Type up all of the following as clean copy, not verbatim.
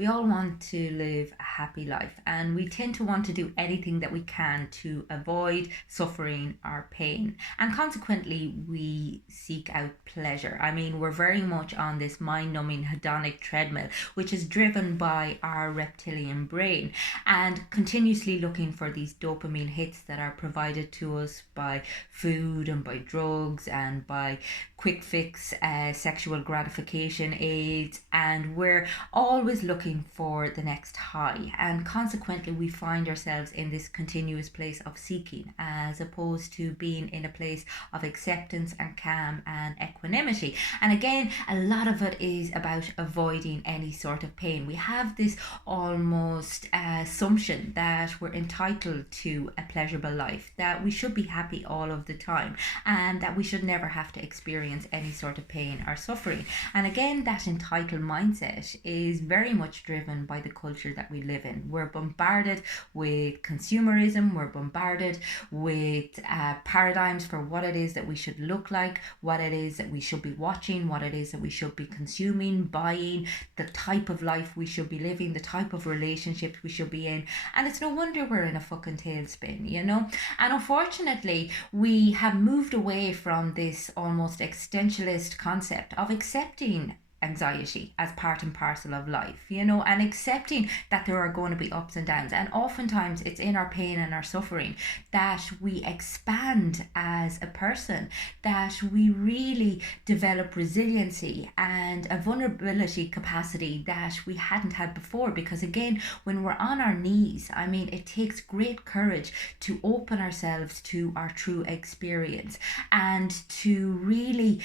we all want to live a happy life, and we tend to want to do anything that we can to avoid suffering or pain. And consequently, we seek out pleasure. I mean, we're very much on this mind numbing hedonic treadmill, which is driven by our reptilian brain, and continuously looking for these dopamine hits that are provided to us by food and by drugs and by quick fix sexual gratification aids, and we're always looking for the next high, and consequently we find ourselves in this continuous place of seeking as opposed to being in a place of acceptance and calm and equanimity. And again, a lot of it is about avoiding any sort of pain. We have this almost assumption that we're entitled to a pleasurable life, that we should be happy all of the time, and that we should never have to experience any sort of pain or suffering. And again, that entitled mindset is very much driven by the culture that we live in. We're bombarded with consumerism, we're bombarded with paradigms for what it is that we should look like, what it is that we should be watching, what it is that we should be consuming, buying, the type of life we should be living, the type of relationships we should be in. And it's no wonder we're in a fucking tailspin, you know? And unfortunately, we have moved away from this almost existentialist concept of accepting anxiety as part and parcel of life, you know, and accepting that there are going to be ups and downs. And oftentimes it's in our pain and our suffering that we expand as a person, that we really develop resiliency and a vulnerability capacity that we hadn't had before. Because again, when we're on our knees, I mean, it takes great courage to open ourselves to our true experience and to really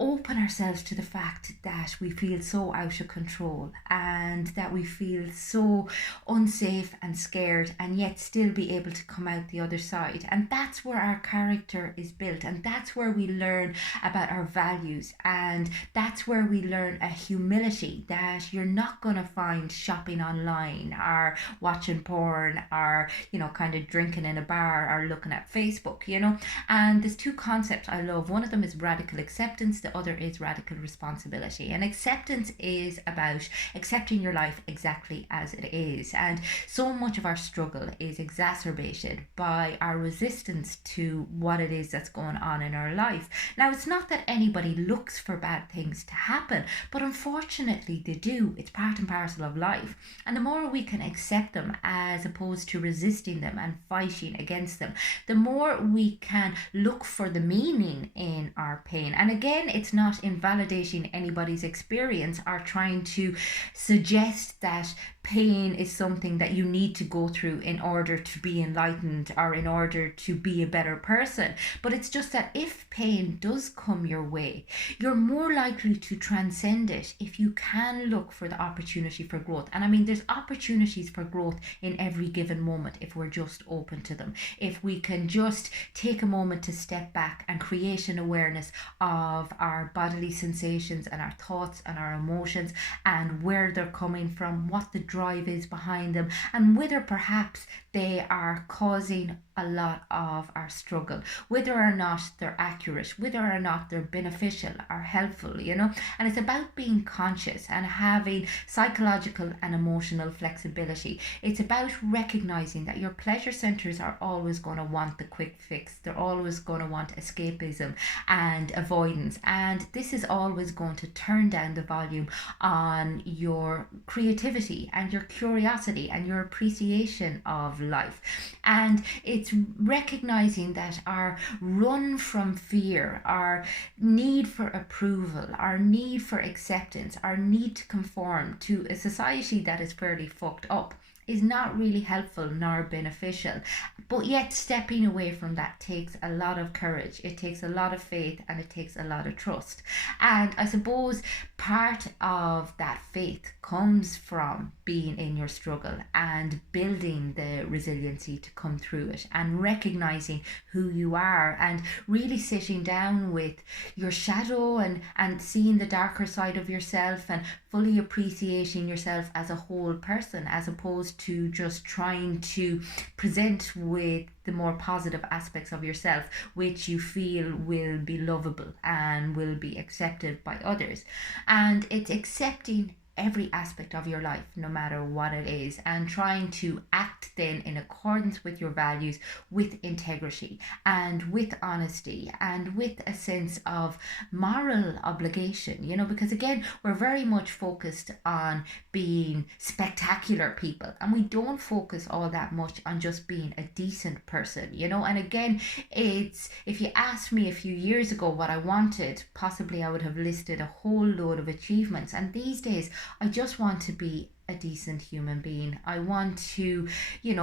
open ourselves to the fact that we feel so out of control and that we feel so unsafe and scared, and yet still be able to come out the other side. And that's where our character is built, and that's where we learn about our values, and that's where we learn a humility that you're not going to find shopping online or watching porn or, you know, kind of drinking in a bar or looking at Facebook, you know. And there's two concepts I love. One of them is radical acceptance, the other is radical responsibility. And acceptance is about accepting your life exactly as it is. And so much of our struggle is exacerbated by our resistance to what it is that's going on in our life. Now, it's not that anybody looks for bad things to happen, but unfortunately they do. It's part and parcel of life. And the more we can accept them as opposed to resisting them and fighting against them, the more we can look for the meaning in our pain. And again, it's not invalidating anybody's experience or trying to suggest that pain is something that you need to go through in order to be enlightened or in order to be a better person. But it's just that if pain does come your way, you're more likely to transcend it if you can look for the opportunity for growth. And I mean, there's opportunities for growth in every given moment if we're just open to them. If we can just take a moment to step back and create an awareness of our bodily sensations and our thoughts and our emotions and where they're coming from, what the drive is behind them, and whether perhaps they are causing a lot of our struggle, whether or not they're accurate, whether or not they're beneficial or helpful, you know. And it's about being conscious and having psychological and emotional flexibility. It's about recognizing that your pleasure centers are always going to want the quick fix. They're always going to want escapism and avoidance, and this is always going to turn down the volume on your creativity and your curiosity and your appreciation of life. And it's recognizing that our run from fear, our need for approval, our need for acceptance, our need to conform to a society that is fairly fucked up is not really helpful nor beneficial. But yet stepping away from that takes a lot of courage, it takes a lot of faith, and it takes a lot of trust. And I suppose part of that faith comes from being in your struggle and building the resiliency to come through it and recognizing who you are and really sitting down with your shadow and seeing the darker side of yourself and fully appreciating yourself as a whole person, as opposed to just trying to present with the more positive aspects of yourself which you feel will be lovable and will be accepted by others. And it's accepting every aspect of your life, no matter what it is, and trying to act then in accordance with your values, with integrity and with honesty and with a sense of moral obligation, because again, we're very much focused on being spectacular people, and we don't focus all that much on just being a decent person, and again, it's if you asked me a few years ago what I wanted, possibly I would have listed a whole load of achievements, and these days I just want to be a decent human being. I want to,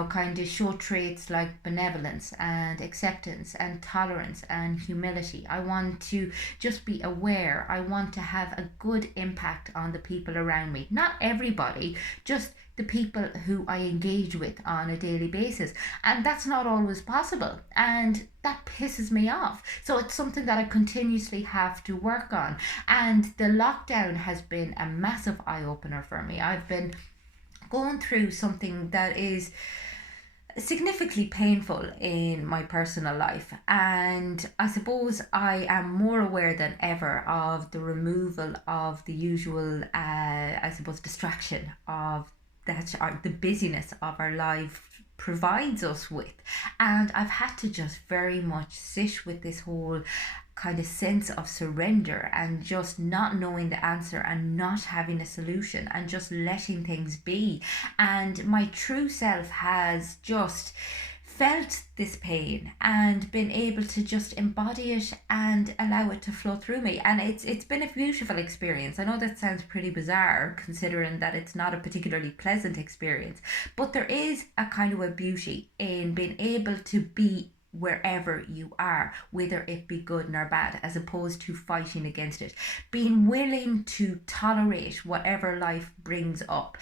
kind of show traits like benevolence and acceptance and tolerance and humility. I want to just be aware. I want to have a good impact on the people around me. Not everybody, just the people who I engage with on a daily basis. And that's not always possible. And that pisses me off. So it's something that I continuously have to work on. And the lockdown has been a massive eye opener for me. I've been going through something that is significantly painful in my personal life, and I suppose I am more aware than ever of the removal of the usual distraction of that the busyness of our life provides us with, and I've had to just very much sit with this whole kind of sense of surrender and just not knowing the answer and not having a solution and just letting things be. And my true self has just felt this pain and been able to just embody it and allow it to flow through me, and it's been a beautiful experience. I know that sounds pretty bizarre considering that it's not a particularly pleasant experience, but there is a kind of a beauty in being able to be wherever you are, whether it be good or bad, as opposed to fighting against it, being willing to tolerate whatever life brings up,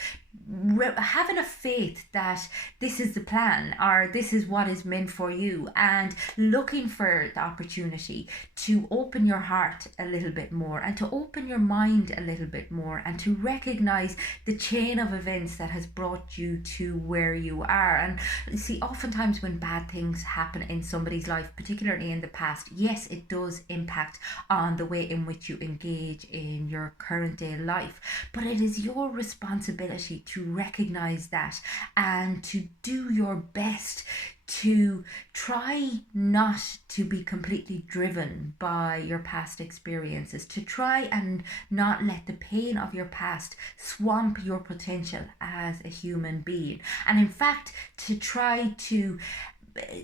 having a faith that this is the plan or this is what is meant for you, and looking for the opportunity to open your heart a little bit more and to open your mind a little bit more and to recognize the chain of events that has brought you to where you are. And see, oftentimes when bad things happen in somebody's life, particularly in the past, yes, it does impact on the way in which you engage in your current day life, but it is your responsibility to recognize that and to do your best to try not to be completely driven by your past experiences, to try and not let the pain of your past swamp your potential as a human being, and in fact to try to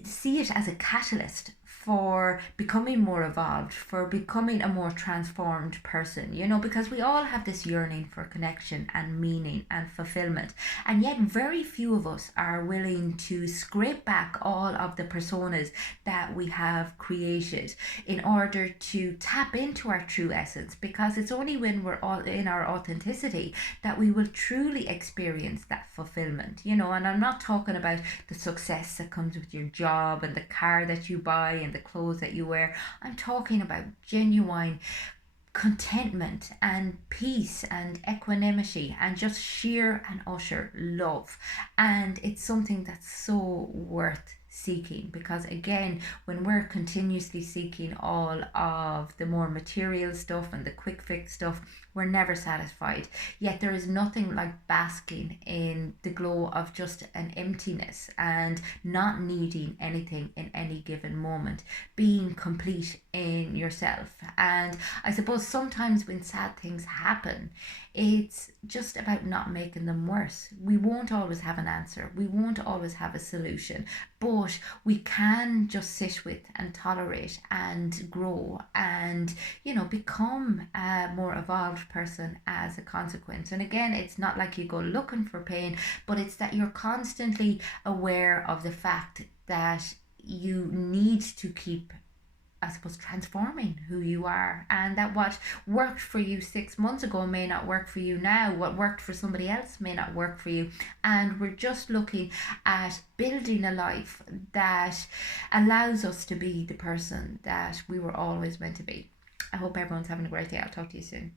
see it as a catalyst for becoming more evolved, for becoming a more transformed person, because we all have this yearning for connection and meaning and fulfillment. And yet, very few of us are willing to scrape back all of the personas that we have created in order to tap into our true essence, because it's only when we're all in our authenticity that we will truly experience that fulfillment, And I'm not talking about the success that comes with your job and the car that you buy and the clothes that you wear. I'm talking about genuine contentment and peace and equanimity and just sheer and utter love. And it's something that's so worth seeking, because again, when we're continuously seeking all of the more material stuff and the quick fix stuff, we're never satisfied. Yet there is nothing like basking in the glow of just an emptiness and not needing anything in any given moment, being complete in yourself. And I suppose sometimes when sad things happen, it's just about not making them worse. We won't always have an answer, we won't always have a solution, but we can just sit with and tolerate and grow and, become a more evolved person as a consequence. And again, it's not like you go looking for pain, but it's that you're constantly aware of the fact that you need to keep, I suppose, transforming who you are, and that what worked for you 6 months ago may not work for you now. What worked for somebody else may not work for you. And we're just looking at building a life that allows us to be the person that we were always meant to be. I hope everyone's having a great day. I'll talk to you soon.